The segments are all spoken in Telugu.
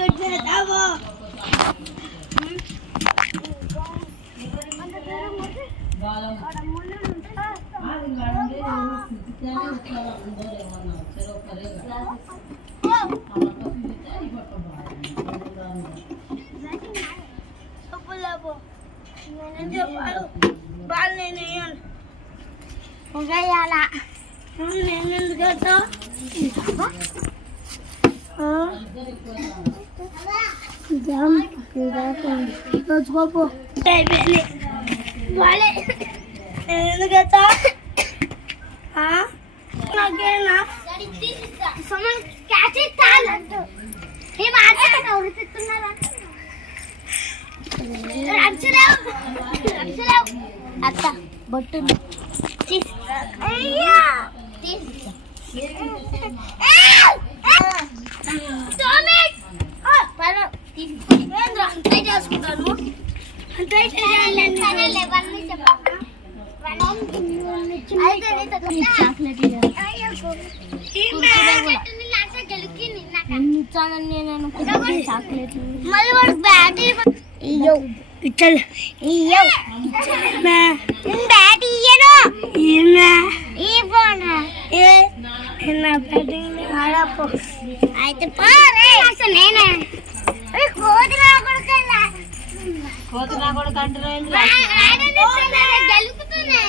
కొట్టేదావో చెప్పులేపు నేను చెప్పాడు బాల్ నేను వేస్తా రోజుకోపు నాకేనా సమన్ క్యాచ్ ఇస్తాను ఏ మాట అత్త బొట్టు అయ్యా! చేసుకుంటాను చాక్లెట్ మళ్ళీ వాడు బ్యాట్ ఇయ్యో ఇచ్చల్ ఇయ్యో బ్యాట్ అయితే పోరే అసలు నేనే. కోతి కోతి నా కొడుకు అంటున్నాడు గెలుపుతున్నా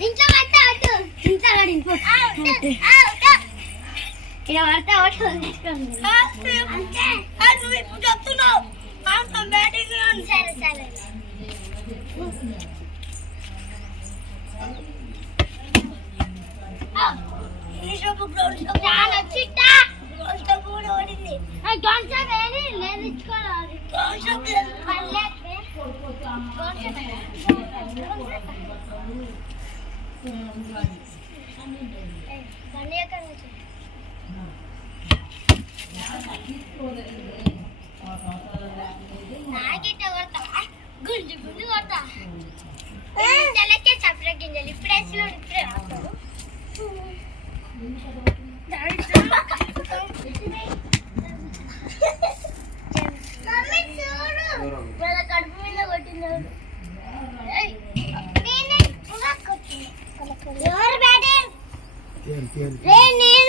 ఇంట్లో పడితే అటు ఇంట్లో పడి ఇంకో ఇలా పడితే ఒకటి తీసుకోండి అంతే నువ్వు ఇప్పుడు చెప్తున్నావు బ్యాటింగ్ సరే సరే. గుంజు గుంజు కొడతా. గింజలు. ఇప్పుడే వేసినాడు ఇప్పుడే. నేను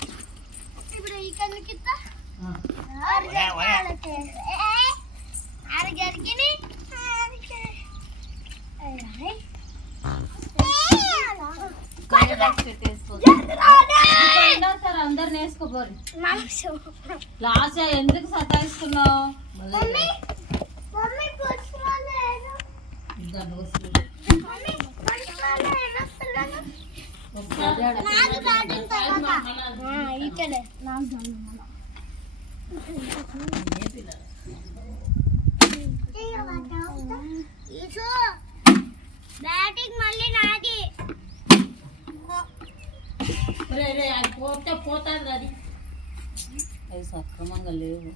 అందరు నేర్చుకో పోరి మాంసం లాస్ట్ ఎందుకు సతాయిస్తున్నావు మమ్మీ బ్యాటింగ్ ఇక్కడే బ్యాటింగ్ మళ్ళీ నాది పోతే పోతాడు అది అవి సక్రమంగా లేవు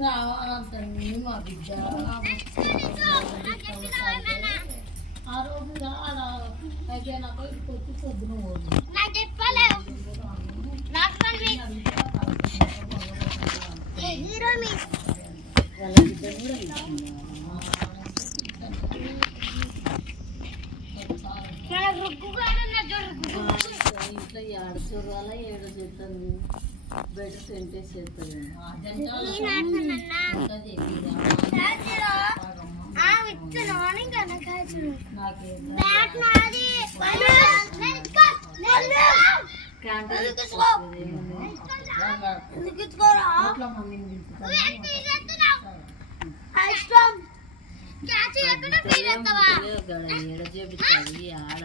రావాలంటే మా బిడ్డ ఆ రోజు అయితే నాకు వచ్చి పొద్దున పోదు నాకు చెప్పలేవు హీరో మీ ఇంట్లో ఏడు చూడాలా ఏడు చేస్తుంది బయట సెంటే చేస్తుంది నాకేం బ్యాట్ ఆడ